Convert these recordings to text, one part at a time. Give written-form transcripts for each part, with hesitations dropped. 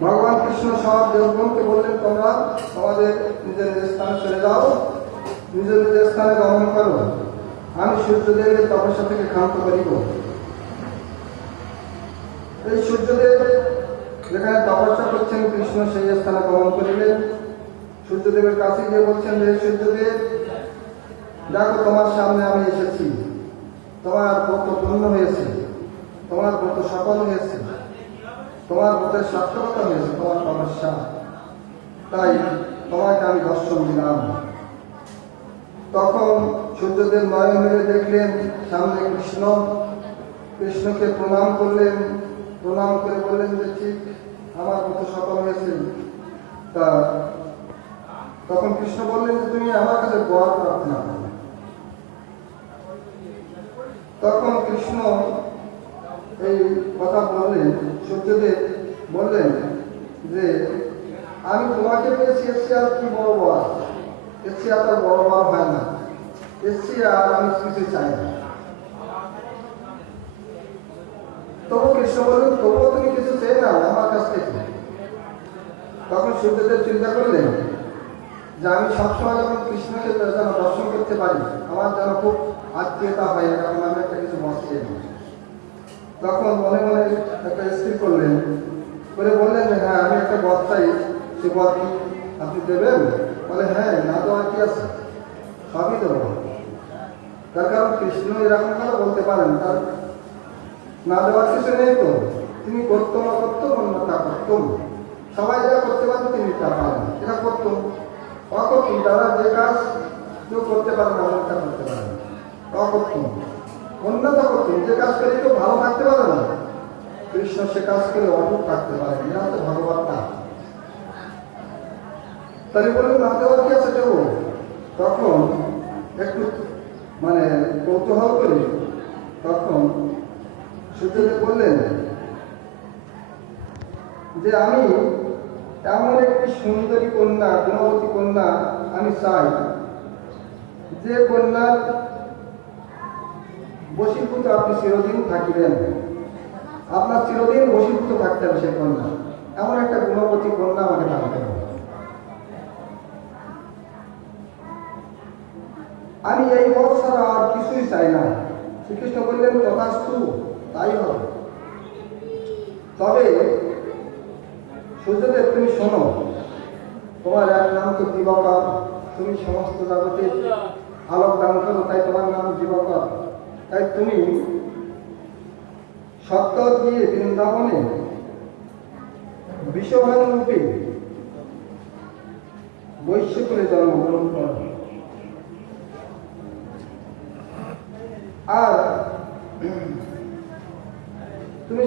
ভগবান কৃষ্ণ সব দেবগণকে বললেন, তোমরা তোমাদের নিজের নিজের স্থানে চলে যাও, নিজের নিজের স্থানে গমন করো, আমি সূর্যদেবের তপস্যা থেকে ক্ষান্ত করিব। এই সূর্যদেব যেখানে তপস্যা করছেন, কৃষ্ণ সেই স্থানে গমন করিলেন। সূর্যদেবের কাছে গিয়ে বলছেন যে, সূর্যদেব দেখো, তোমার সামনে আমি এসেছি, তোমার ব্রত পূর্ণ হয়েছে, তোমার ব্রত সফল হয়েছে, তোমার ব্রতের সার্থকতা হয়েছে, তোমার তপস্যা, তাই তোমাকে আমি দর্শন দিলাম। তখন সূর্যদেব নয়ন মেলে দেখলেন সামনে কৃষ্ণ, কৃষ্ণকে প্রণাম করলেন, প্রণাম করে বললেন যে ঠিক আমার ব্রত সফল হয়েছে। তা তখন কৃষ্ণ বললেন যে তুমি আমার কাছে বর প্রার্থনা করো। তখন কৃষ্ণ এই কথা বললেন, সূর্যদেব বললেন যে আমি তোমাকে পেয়েছি, এসছি আর কি বড় বর, এসছি আর তার বড় বর হয় না, এসছি আর আমি কিছু চাই না। তবু কৃষ্ণ বললেন, তবুও তুমি কিছু চেয়ে নাও আমার কাছ থেকে। তখন সূর্যদেব চিন্তা করলেন যে আমি সবসময় যখন কৃষ্ণকে যেন দর্শন করতে পারি, আমার যেন খুব আত্মীয়তা হয়, তখন আমি একটা কিছু বসিয়ে নিই। তখন মনে মনে একটা স্থির করলেন, করে বললেন যে হ্যাঁ, আমি একটা বর চাই, সে বর কি আপনি দেবেন? বলে হ্যাঁ, না দেওয়ার কি আছে, সবই দেবো। তার কারণ কৃষ্ণ এরকম কথা বলতে পারেন, তার না দেওয়ার কিছু নেই তো। তিনি করতো না করতো, অন্যটা করতুম, সবাই যা করতে পারেন তিনি তা পারেন, এটা করতুম অকর্তুম, তারা যে কাজ কেউ করতে পারে না অন্যটা করতে পারেন, অকর্তুম অন্যতা করতুম, যে কাজ করে কেউ ভালো থাকতে পারে না, কৃষ্ণ সে কাজ করে অটুট থাকতে পারে, এরা হচ্ছে ভগবান না। তাহলে বললেন না দেওয়ার কি আছে দেবো। তখন একটু কৌতূহল করে তখন সূর্যদেব বললেন যে আমি এমন একটি সুন্দরী কন্যা, গুণবতী কন্যা আমি চাই, যে কন্যার বশীভূত আপনি চিরদিন থাকিবেন, আপনার চিরদিন বশীভূত থাকতে হবে সেই কন্যা, এমন একটা গুণবতী কন্যা আমাকে থাকতে হবে। আমি এই বর ছাড়া আর কিছুই চাই না। শ্রীকৃষ্ণ বললেন তথাস্তু, তাই হবে। তবে সূর্যদেব তুমি শোনো, তোমার এক নাম তো দিবাকর, তুমি সমস্ত জগতের আলোক দান করো, তাই তোমার নাম দিবাকর। তাই তুমি সত্য দিয়ে বৃন্দাবনে বিষভানু রূপে বৈশ্য করে জন্মগ্রহণ করো। আর তুমি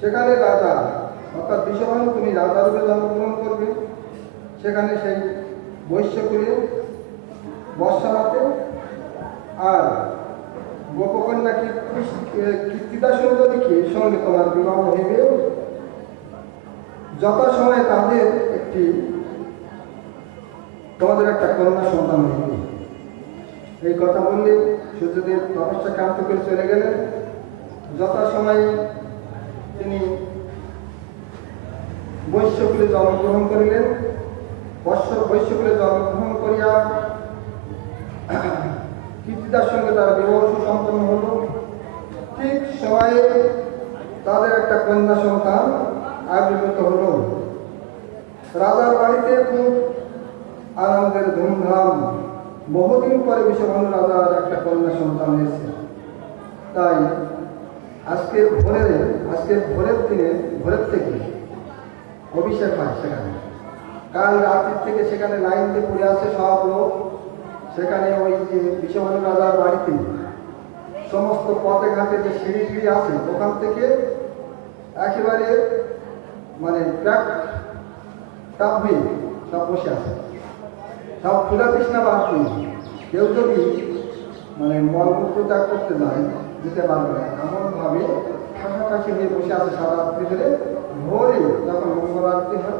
সেখানে রাজা, অর্থাৎ বিষভানু তুমি রাজা রূপে জন্মগ্রহণ করবে, সেখানে সেই বৈশ্যকুলে বর্ষানাতে। আর গোপকন্যা কীর্তিদা সুন্দরীকে সঙ্গে তোমার বিবাহ হইবে, যথাসময়ে তাদের তোমাদের একটা কন্যা সন্তান হইবে। এই কথা বললে সূর্যদেব তপস্যা ক্রান্ত করে চলে গেলেন। যথাসময়ে তিনি বৈশ্যকুলে জন্মগ্রহণ করিলেন। বৈশ্যকুলে জন্মগ্রহণ করিয়া কীর্তিদার সঙ্গে তার বিবাহ সুসম্পন্ন হল। ঠিক সময়ে তাদের একটা কন্যা সন্তান আবির্ভূত হল। রাজার বাড়িতে খুব আনন্দের ধুমধাম, বহুদিন পরে বিষভানু রাজার একটা কন্যা সন্তান হয়েছে। তাই আজকের ভোরের থেকে অভিষেক হয় সেখানে। কাল রাত্রির থেকে সেখানে লাইন দিয়ে পড়ে আছে সব লোক। সেখানে ওই যে বিষভানু রাজার বাড়িতে সমস্ত পথে ঘাটে যে সিঁড়ি আছে, ওখান থেকে একেবারে টাপ হয়ে সব বসে আছে, সব ক্ষুধা তৃষ্ণা বাদ দিয়ে। কেউ যদি মলমূত্র ত্যাগ করতে যায়, যেতে পারবে না, এমনভাবে কাছাকাছি হয়ে বসে আছে সারা রাত্রি ধরে। ভোরে যখন মঙ্গল আরতি হয়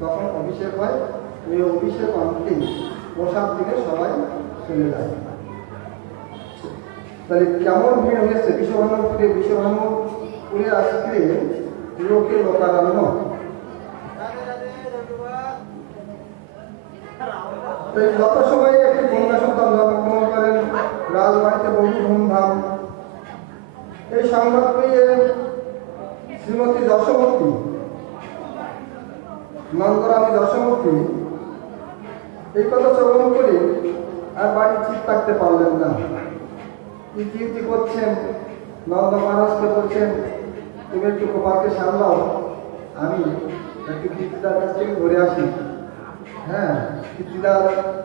তখন অভিষেক হয়। এই অভিষেক অন্তে প্রসাদ দিকে সবাই চলে যায়। তাহলে কেমন ভিড় হয়েছে বিষভানুপুরে। বিষভানু পুরে আসলে লোকে লোকারণ্য। তাই যত সময় একটি কন্যা সন্তান জন্মগ্রহণ করেন, রাজবাড়িতে বহু ধুমধাম। এই সংবাদ পেয়ে শ্রীমতী যশোমতী, নন্দরানী যশোমতী এই কথা শ্রবণ করে আর বাড়ি ঠিক থাকতে পারলেন না। ইতি করছেন, নন্দ মহারাজকে বলছেন, তুমি একটু গোপালকে সামলাও, আমি একটু কীর্তিদার কাছ থেকে ঘুরে আসি। হ্যাঁ, কীর্তিদার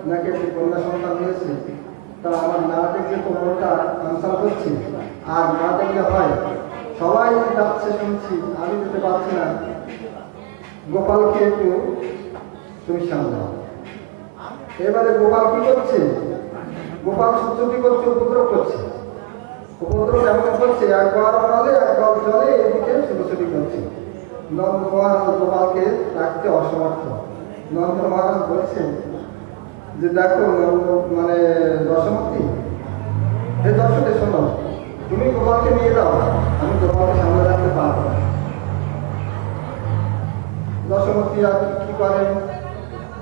নাকি একটি কন্যা সন্তান হয়েছে, তা আমার না দেখলে তো মনটা কানসাল করছে, আর না দেখলে হয়, সবাই যাচ্ছে শুনছি, আমি যেতে পারছি না, গোপালকে একটু তুমি সামলাও। এবারে গোপাল কি করছে? গোপাল সত্যি করছে, উপদ্রব করছে। উপদ্রব এমন করছে, একবার অনালে একবার জলে এদিকে ছুটোছুটি করছে। নন্দ মহারাজ গোপালকে রাখতে অসমর্থ। নন্দ মহারাজ বলছে যে দেখো মানে যশোমতী, হে দর্শকে শোনো, তুমি গোপালকে নিয়ে যাও, আমি গোপালকে সামনে রাখতে পারবো না। যশোমতী আর কি করেন,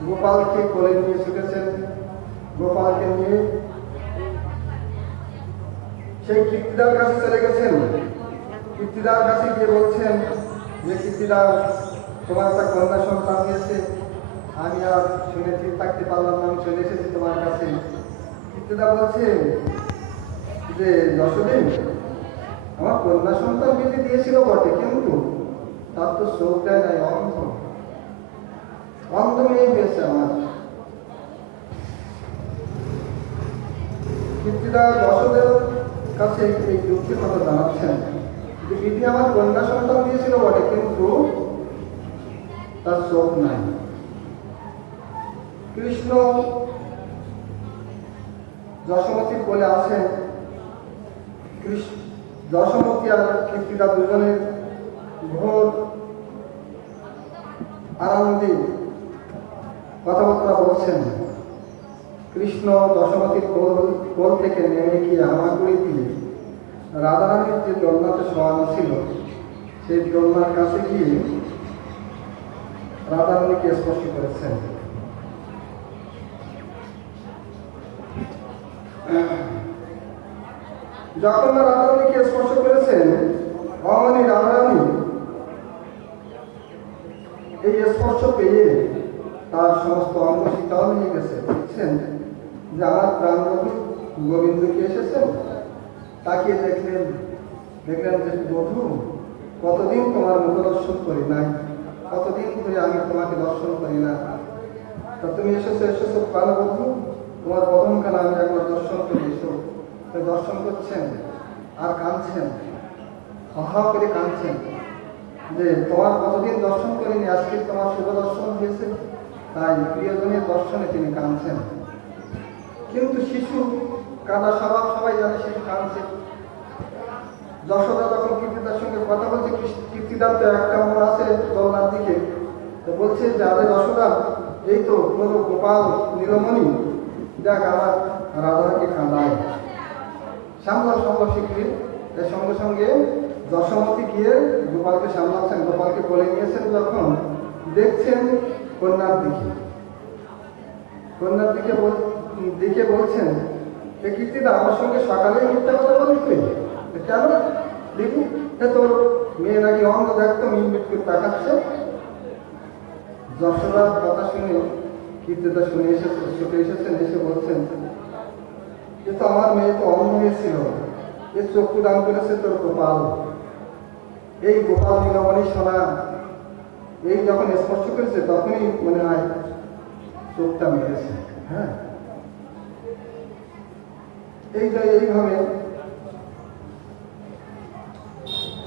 গোপালকে কোলে নিয়ে ছুটেছেন। গোপালকে নিয়ে সেই কীর্তিদার কাছে চলে গেছেন। কীর্তিদার কাছে গিয়ে বলছেন যে কীর্তিদার, তোমার একটা কন্যা সন্তান হয়েছে, আমি আর শুনে ঠিক থাকতে পারলাম না, আমি চলে এসেছি তোমার কাছে। কীর্তিদা বলছে যে যশোদিন, আমার কন্যা সন্তান বিধি দিয়েছিল বটে, কিন্তু তার তো চোখ দেয় নাই, অন্ধ অন্ধ মেয়ে হয়েছে আমার। কীর্তিদা যশোদের কাছে এই দুঃখের কথা জানাচ্ছেন যে বিধি আমার কন্যা সন্তান দিয়েছিল বটে, কিন্তু তার চোখ নাই। কৃষ্ণ যশোমতীর কোলে আছেন। যশোমতী আর কীর্তিদা দুজনের ঘোর আনন্দে কথাবার্তা বলছেন। কৃষ্ণ যশোমতীর কোল থেকে নেমে গিয়ে হামাগুড়ি দিয়ে রাধারানীর যে দোলনাতে শোয়ানো ছিল, সেই দোলনার কাছে গিয়ে রাধারানীকে স্পর্শ করেছেন। যখন রাধারানীকে স্পর্শ করেছেন, অমনি রাধারানী এই স্পর্শ পেয়ে তার সমস্ত অঙ্গ শীতল হয়ে গেছে। বুঝছেন যে আমার প্রাণবধূ গোবিন্দ কি এসেছেন। তাকিয়ে দেখলেন যে বধূ, কতদিন তোমার মুখ দর্শন করি নাই, কতদিন ধরে আমি তোমাকে দর্শন করি না, তা তুমি এসেছো প্রাণবধূ, তোমার বদনখানা আমি একবার দর্শন করে এসো। দর্শন করছেন আর কাঁদছেন, হা করে কাঁদছেন যে তোমার কতদিন দর্শন করিনি, আজকে তোমার শুভ দর্শন হয়েছে, তাই প্রিয়জনের দর্শনে তিনি কাঁদছেন। কিন্তু শিশু কাঁদা স্বভাব, সবাই জানে শিশু কাঁদছে। যশোদা যখন কীর্তিদার সঙ্গে কথা বলছে, কীর্তিদার তো একটা মন আছে দোলনার দিকে, তো বলছে যে আরে যশোদা, এই তো পুরো গোপাল নীলমণি, দেখ আমার রাধাকে কাঁদায়, সামলাও শিখবি। এর সঙ্গে সঙ্গে যশোমতী গিয়ে গোপালকে সামলাচ্ছেন। গোপালকে বলে নিয়েছেন, যখন দেখছেন কন্যার দিকে বলছেন, এ কীর্তিদা, আমার সঙ্গে সকালে মিথ্যা কথা বলিস তুই, কেন দেখি তোর মেয়ে নাকি অন্ধ, দেখতো মিটমিট করে তাকাচ্ছে। যশোদার কথা শুনে কীর্তিদা ছুটে এসেছেন, এসে বলছেন, এ তো আমার মেয়ে তো অন্ধ হয়েছিল, এর চক্ষু দান করেছে তোর গোপাল। এই গোপাল নীলমণি সোনা, এই যখন স্পর্শ করেছে তখনই মনে হয় চোখটা মেরেছে। হ্যাঁ, এইভাবে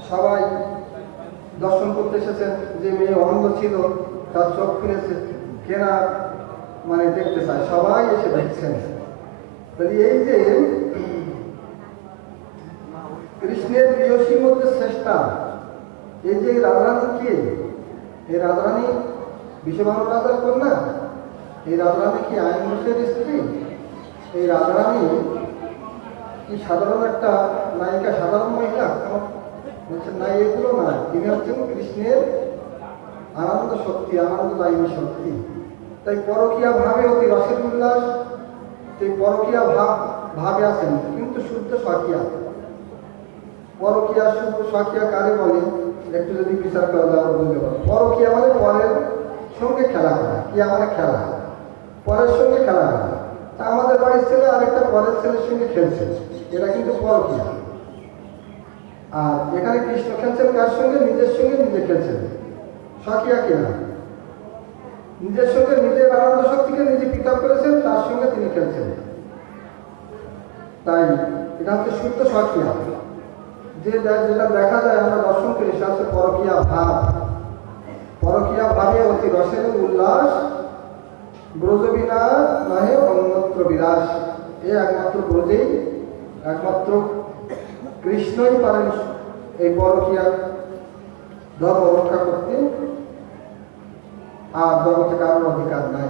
সবাই দর্শন করতে এসেছেন। যে মেয়ে অন্ধ ছিল তার চোখ খুলেছে, কেনা মানে দেখতে চায়, সবাই এসে দেখছেন। এই যে কৃষ্ণের প্রিয়সীর মধ্যে শ্রেষ্ঠা, এই যে রাধারানী কে? এই রাধারানী বিশ্বভানু রাজার কন্যা। এই রাধারানী কি আইন ঘোষের স্ত্রী? এই রাধারানী কি সাধারণ একটা নায়িকা, সাধারণ মহিলা? বলছেন না, এগুলো না, তিনি হচ্ছেন কৃষ্ণের আনন্দ শক্তি, আনন্দদায়ী শক্তি। তাই পরকীয়া ভাবে অতি রসের উল্লাস, সেই পরকীয়া ভাবে আছেন, কিন্তু শুদ্ধ স্বকীয়া। পরকীয়া শুদ্ধ স্বকীয়া কারে বলে একটু যদি বিচার করা যায় বুঝতে পারো। পরকীয়া মানে পরের সঙ্গে খেলা করা, কিয়া মানে খেলা, পরের সঙ্গে খেলা করা। তা আমাদের বাড়ির ছেলে আরেকটা পরের ছেলের সঙ্গে খেলছে, এটা কিন্তু পরকীয়া। আর এখানে কৃষ্ণ খেলছেন কার সঙ্গে? নিজের সঙ্গে নিজে খেলছেন, স্বকীয়া কিনা। নিজের সঙ্গে নিজের আনন্দ শক্তিকে নিজে পিক আপ করেছেন, তার সঙ্গে তিনি খেলছেন। তাই এটা হচ্ছে শুদ্ধ স্বকীয়া। যেটা দেখা যায় আমরা দর্শন করি সেটা হচ্ছে পরকীয়া ভাব। পরকীয়া ভাবে অতি রসের উল্লাস, ব্রজবিনা নহে অন্যত্র বিরাস। এ একমাত্র ব্রজেই, একমাত্র কৃষ্ণই পারেন এই পরকীয়া ধর্ম রক্ষা করতে, আর জগতে কারোর অধিকার নাই।